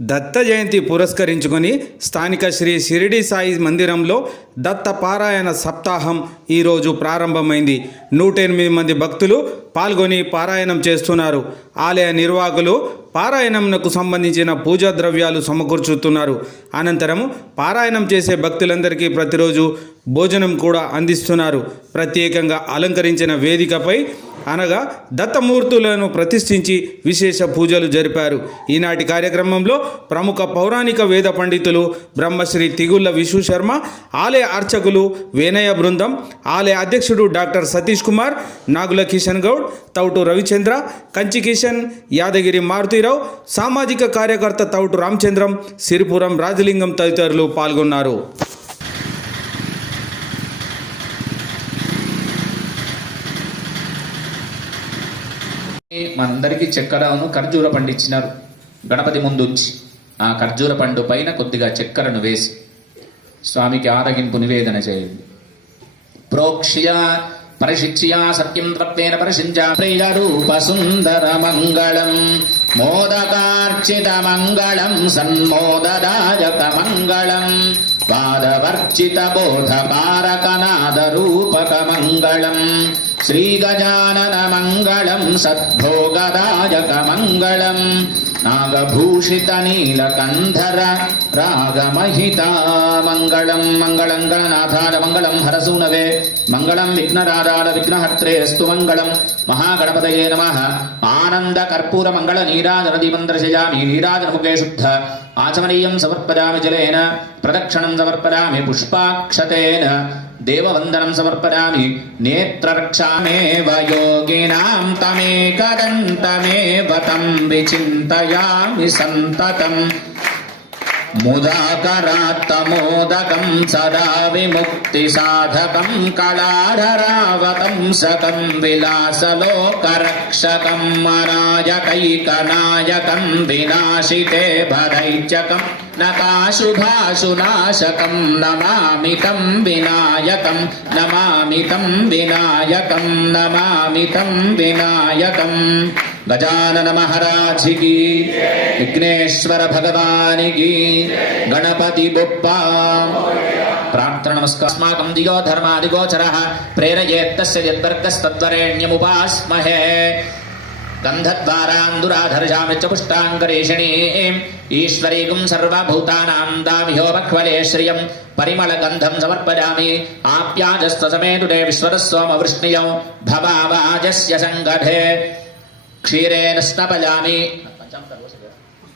దత్త జయంతి పురస్కరించుకొని స్థానిక శ్రీ షిరిడి సాయి మందిరంలో దత్త పారాయణ సప్తాహం ఈరోజు ప్రారంభమైంది. నూట ఎనిమిది మంది భక్తులు పాల్గొని పారాయణం చేస్తున్నారు. ఆలయ నిర్వాహకులు పారాయణంకు సంబంధించిన పూజా ద్రవ్యాలు సమకూర్చుతున్నారు. అనంతరం పారాయణం చేసే భక్తులందరికీ ప్రతిరోజు భోజనం కూడా అందిస్తున్నారు. ప్రత్యేకంగా అలంకరించిన వేదికపై అనగా దత్తమూర్తులను ప్రతిష్ఠించి విశేష పూజలు జరిపారు. ఈనాటి కార్యక్రమంలో ప్రముఖ పౌరాణిక వేద పండితులు బ్రహ్మశ్రీ తిగుళ్ళ విశ్వశర్మ ఆలయ అర్చకులు వేనయ బృందం ఆలయ అధ్యక్షుడు డాక్టర్ సతీష్ కుమార్ నాగుల కిషన్ గౌడ్ తౌటు రవిచంద్ర కంచి కిషన్ యాదగిరి మారుతీరావు సామాజిక కార్యకర్త తౌటు రామచంద్రం సిరిపురం రాజలింగం తదితరులు పాల్గొన్నారు. మనందరికీ చక్కెరను ఖర్జూర పండు ఇచ్చినారు గణపతి ముందుంచి ఆ ఖర్జూర పండు పైన కొద్దిగా చక్కెరను వేసి స్వామికి ఆరగింపు నివేదన చేయండి. ప్రోక్ష్యా పరిశిక్ష్యా సత్యం తత్వేన పరిశించా ప్రియ రూప సుందర మంగళం మోదకార్చిత మంగళం సన్మోదదాయక మంగళం పాదవర్చిత బోధకారకనాద రూపక మంగళం శ్రీ గజానన మంగళం సద్భోగదాయక మంగళం నాగభూషిత నీలకంధర రాగమహిత మంగళం మంగళం గణనాథాయ మంగళం హరసూనవే మంగళం విఘ్నరాజాల విఘ్నహర్త్రే అస్తు మంగళం మహాగణపతయే ప్రదక్షిణం సమర్పయామి పుష్పాక్షతేన దేవవందనం సమర్పయామి నేత్రరక్షామేవ యోగినాం తమేకదంతమేవ తం విచింతయామి సంతతం. ముదాకరాత్తమోదకం సదా విముక్తి సాధకం కళాధరావతం సకం విలాసలోకరక్షకం మరాజకైకనాయకం వినాశితే नकाशुभाशुनाशकं नमामि तं विनायकं नमामि तं विनायकं नमामि तं विनायकम् गजानन महाराज की विघ्नेश्वर भगवान की गणपति बुप्पा प्रार्थना नमस्कार अस्माकं दिगो धर्मादिगोचरः प्रेरयेत्तस्य यद्वर्गस्तद्वरेण्यमुपास्महे। గంధద్వారాందురాధర్షామి చ పుష్టాంకరేషణీం ఈశ్వరీకం సర్వభూతానాం దామిహోపక్వలే శ్రియం పరిమళగంధం సమర్పయామి ఆప్యాజస్తసమేతుడే విశ్వరస్వమవృష్ణియం భవావాజస్య సంగఢే క్షీరేణ స్నపయామి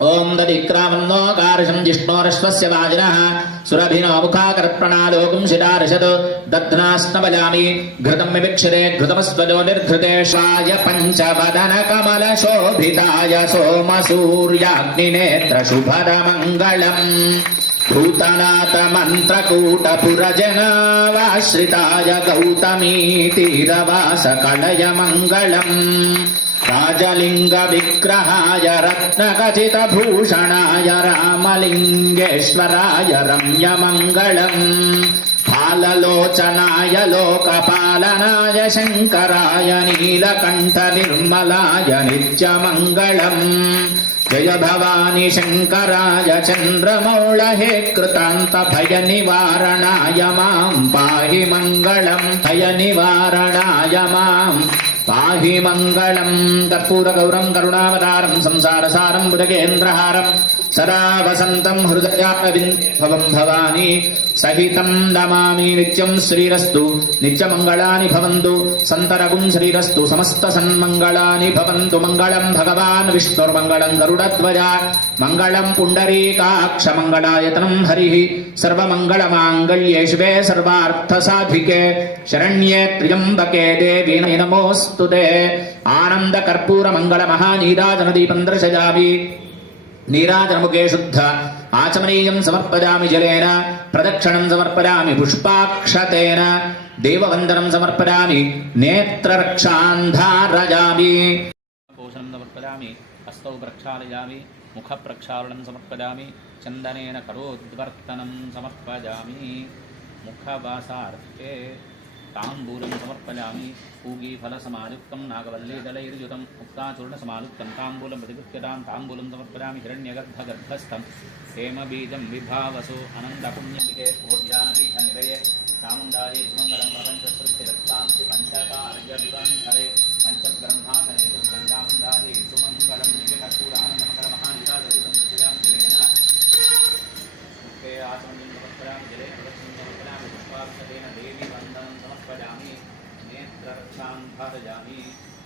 ఓం దధిక్రామన్నోకారుషం జిష్ణోరశ్వస్య వాజిన సురభినో ముఖాకరప్రణాలోకం శిరారిషత్ దధ్నాస్నవజామి ఘృతం వివిక్షరే ఘృతమస్వజో నిర్ఘృతేష్వాయ పంచవదన కమల శోభితాయ సోమ సూర్యాగ్నినేత్ర శుభర మంగళం భూతనాథ మంత్రకూట పురజనావాశ్రితాయ గౌతమీ తీరవాస కళయ మంగళం రాజలింగ విగ్రహాయ రత్నఖచిత భూషణాయ రామలింగేశ్వరాయ రమ్యమంగళం. పాలలోచనాయ లోకపాలనాయ శంకరాయ నీలకంఠ నిర్మలాయ నిత్యమంగళం. జయ భవాని శంకరాయ చంద్రమౌళహే కృతాంత భయ నివారణాయ మాం పాహి మంగళం భయ నివారణాయ మాం. పాహి మంగళం కర్పూరగౌరం కరుణావతారం సంసారసారం బుధకేంద్రహారం సదా सदा वसन्तम् हृदयारविन्दभवम् भवानी सहितम् नमामि नित्यम् श्रीरस्तु नित्यमङ्गलानि भवन्तु सन्तरगुम् श्रीरस्तु समस्तसन्मङ्गलानि भवन्तु मङ्गलम् भगवान् विष्णुर्मङ्गलम् गरुडध्वजा मङ्गलम् पुण्डरीकाक्षमङ्गलायतनम् हरिः सर्वमङ्गलमाङ्गल्ये शिवे सर्वार्थसाधिके शरण्ये त्र्यम्बके देवी नमोऽस्तु ते आनन्दकर्पूरमङ्गलमहानीराजनदीपम् दर्शयामि నీరాజనముఖే శుద్ధ. ఆచమనీయం సమర్పయామి జలేన ప్రదక్షిణం సమర్పయామి పుష్పాక్షతేన దేవవందనం సమర్పయామి నేత్రరక్షాంధారయామి పోషణం సమర్పయామి హస్తౌ ప్రక్షాళయామి ముఖ ప్రక్షాళనం సమర్పయామి చందనేన కరోద్వర్తనం సమర్పయామి ముఖవాసార్థే ताम्बूलं समर्पयामि पूगीफलसमायुक्तं नागवल्लीदलैर्युतं मुक्ताचूर्णसमायुक्तं ताम्बूलं प्रतिगृह्यतां ताम्बूलं समर्पयामि हिरण्यगर्भगर्भस्थं हेमबीजं विभावसो अनन्दपुण्यमिके कोड्यानपीठनिलये चामुण्डाये सुमङ्गलं प्रपञ्चसृष्टिरक्तान्ति पञ्चकार्यविवङ्करे पञ्चब्रह्मासने गङ्गामुण्डाये सुमङ्गलं निकटपूरानन्दमकरमहानिकादरूपं मुखे आसमनं समर्पयामि जले प्रदक्षिणं समर्पयामि पुष्पाक्षतेन देवी वन्दनं समर्पयामि नेत्ररक्षां धारयामि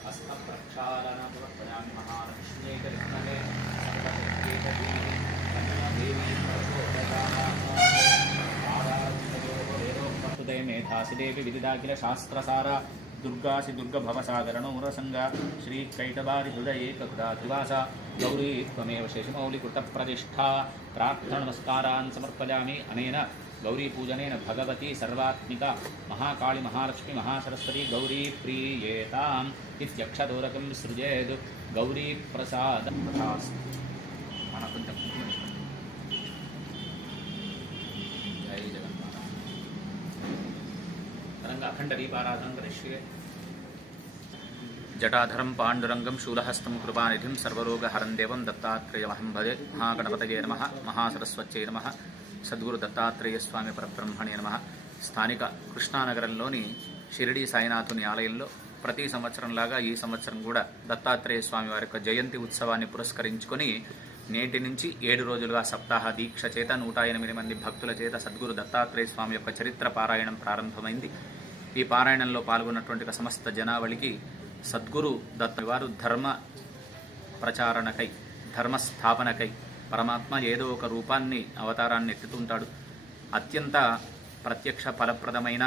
हस्तप्रक्षालनं समर्पयामि महालक्ष्म्यै च विद्महे सर्वशक्त्यै च धीमहि దుర్గాసి దుర్గభవసాగరణ మురసంగ శ్రీకైటబారి హృదయే కృదా దివాస గౌరీ త్వమేవ శేషమౌలికృత ప్రతిష్ఠా ప్రార్థన నమస్కారాన్ సమర్పయామి అనేన గౌరీ పూజనేన భగవతి సర్వాత్మిక మహాకాళి మహాలక్ష్మి మహాసరస్వతి గౌరీ ప్రీయేతాం ఇత్యక్షదూరకం సృజేద్ గౌరీ ప్రసాద అఖండ దీపారాధనం కరిష్యే జటాధరం పాండురంగం శూలహస్తం కృపానిధిం సర్వరోగహరందేవం దత్తాత్రేయమహం భజే మహాగణపతయే నమ మహాసరస్వత్యై నమ సద్గురు దత్తాత్రేయస్వామి పరబ్రహ్మణే నమ స్థానిక కృష్ణానగరంలోని షిరిడి సాయినాథుని ఆలయంలో ప్రతి సంవత్సరంలాగా ఈ సంవత్సరం కూడా దత్తాత్రేయ స్వామి వారి యొక్క జయంతి ఉత్సవాన్ని పురస్కరించుకొని నేటి నుంచి ఏడు రోజులుగా సప్తాహ దీక్ష చేత నూట ఎనిమిది మంది భక్తుల చేత సద్గురు దత్తాత్రేయ స్వామి యొక్క చరిత్ర పారాయణం ప్రారంభమైంది. ఈ పారాయణంలో పాల్గొన్నటువంటి సమస్త జనావళికి సద్గురు దత్త వారు ధర్మ ప్రచారణకై ధర్మ స్థాపనకై పరమాత్మ ఏదో ఒక రూపాన్ని అవతారాన్ని ఎత్తుతుంటాడు. అత్యంత ప్రత్యక్ష ఫలప్రదమైన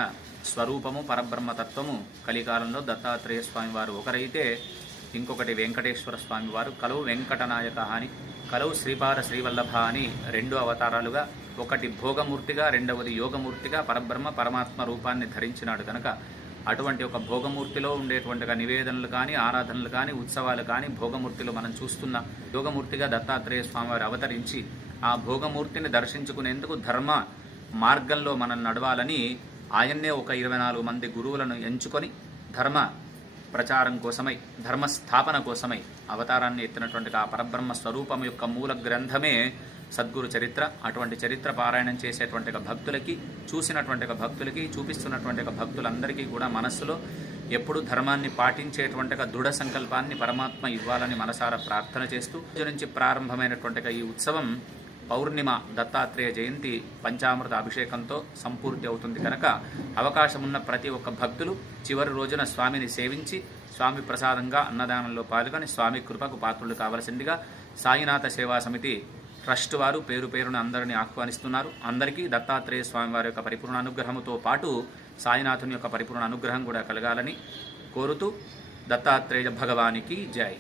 స్వరూపము పరబ్రహ్మతత్వము కలికాలంలో దత్తాత్రేయ స్వామివారు ఒకరైతే ఇంకొకటి వెంకటేశ్వర స్వామివారు కలవు వెంకటనాయక అని కలవు శ్రీపాద శ్రీవల్లభ అని రెండు అవతారాలుగా ఒకటి భోగమూర్తిగా రెండవది యోగమూర్తిగా పరబ్రహ్మ పరమాత్మ రూపాన్ని ధరించినాడు కనుక అటువంటి ఒక భోగమూర్తిలో ఉండేటువంటి నివేదనలు కానీ ఆరాధనలు కానీ ఉత్సవాలు కానీ భోగమూర్తిలో మనం చూస్తున్న యోగమూర్తిగా దత్తాత్రేయ స్వామివారు అవతరించి ఆ భోగమూర్తిని దర్శించుకునేందుకు ధర్మ మార్గంలో మనం నడవాలని ఆయన్నే ఒక ఇరవై నాలుగు మంది గురువులను ఎంచుకొని ధర్మ ప్రచారం కోసమై ధర్మ స్థాపన కోసమై అవతారాన్ని ఎత్తినటువంటి ఆ పరబ్రహ్మ స్వరూపం యొక్క మూల గ్రంథమే సద్గురు చరిత్ర అటువంటి చరిత్ర పారాయణం చేసేటువంటి భక్తులకి చూసినటువంటి భక్తులకి చూపిస్తున్నటువంటి భక్తులందరికీ కూడా మనస్సులో ఎప్పుడు ధర్మాన్ని పాటించేటువంటి దృఢ సంకల్పాన్ని పరమాత్మ ఇవ్వాలని మనసారా ప్రార్థన చేస్తూ ఈ నుంచి ప్రారంభమైనటువంటి ఈ ఉత్సవం పౌర్ణిమ దత్తాత్రేయ జయంతి పంచామృత అభిషేకంతో సంపూర్తి అవుతుంది కనుక అవకాశమున్న ప్రతి ఒక్క భక్తులు చివరి రోజున స్వామిని సేవించి స్వామి ప్రసాదంగా అన్నదానంలో పాల్గొని స్వామి కృపకు పాత్రులు కావలసిందిగా సాయినాథ సేవా సమితి ట్రస్ట్ వారు పేరు పేరున అందరినీ ఆహ్వానిస్తున్నారు. అందరికీ దత్తాత్రేయ స్వామి వారి యొక్క పరిపూర్ణ అనుగ్రహముతో పాటు సాయినాథుని యొక్క పరిపూర్ణ అనుగ్రహం కూడా కలగాలని కోరుతూ దత్తాత్రేయ భగవానికి జై.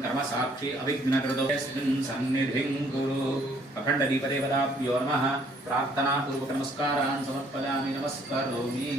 कर्मसाक्षी अभिघ्नकृतोऽस्मिन् सन्निधिं कुरु अखण्डदीपदेवताभ्यो नमः प्रार्थनापूर्वकनमस्कारान् समर्पयामि नमस्करोमि